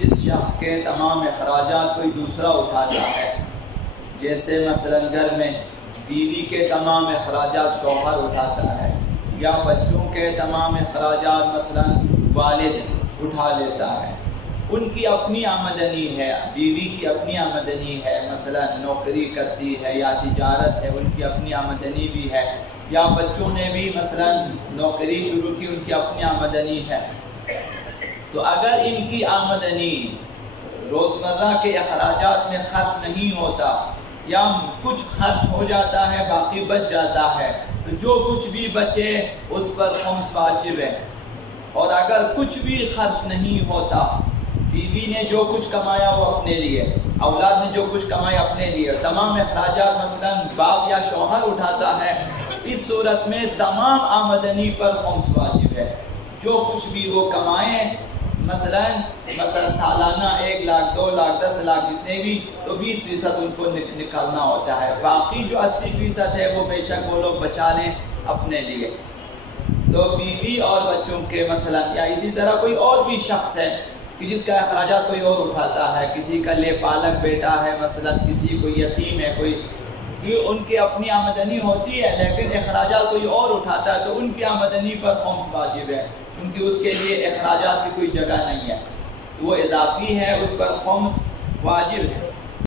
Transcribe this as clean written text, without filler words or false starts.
جس شخص کے تمام اخراجات کوئی دوسرا اٹھاتا ہے، جیسے مثلا گھر میں بیوی کے تمام اخراجات شوہر اٹھاتا ہے، یا بچوں کے تمام اخراجات مثلا والد اٹھا لیتا ہے، ان کی اپنی آمدنی ہے، بیوی کی اپنی آمدنی ہے، مثلا نوکری کرتی ہے یا تجارت ہے، ان کی اپنی آمدنی بھی ہے، یا بچوں نے بھی مثلا نوکری شروع کی، ان کی اپنی آمدنی ہے۔ تو اگر ان کی آمدنی روزمرہ کے اخراجات میں خرچ نہیں ہوتا یا کچھ خرچ ہو جاتا ہے باقی بچ جاتا ہے، تو جو کچھ بھی بچے اس پر خمس واجب ہے۔ اور اگر کچھ بھی خرچ نہیں ہوتا، بیوی نے جو کچھ کمایا وہ اپنے لیے، اولاد نے جو کچھ کمایا اپنے لیے، تمام اخراجات مثلا باپ یا شوہر اٹھاتا ہے، اس صورت میں تمام آمدنی پر خمس واجب ہے۔ جو کچھ بھی وہ کمائیں، مثلا سالانہ 1 لاکھ 2 لاکھ 10 لاکھ جتنے بھی، تو 20% ان کو نکالنا ہوتا ہے، باقی جو 80% ہے وہ بے شک وہ لوگ بچا لیں اپنے لیے۔ تو بیوی اور بچوں کے مثلا، یا اسی طرح کوئی اور بھی شخص ہے کہ جس کا اخراجات کوئی اور اٹھاتا ہے، کسی کا لے پالک بیٹا ہے مثلا، کسی کو یتیم ہے کوئی، یہ ان کی اپنی آمدنی ہوتی ہے لیکن اخراجات کوئی اور اٹھاتا ہے، تو ان کی آمدنی پر خمس واجب ہے، کیونکہ اس کے لیے اخراجات کی کوئی جگہ نہیں ہے، وہ اضافی ہے، اس پر خمس واجب ہے۔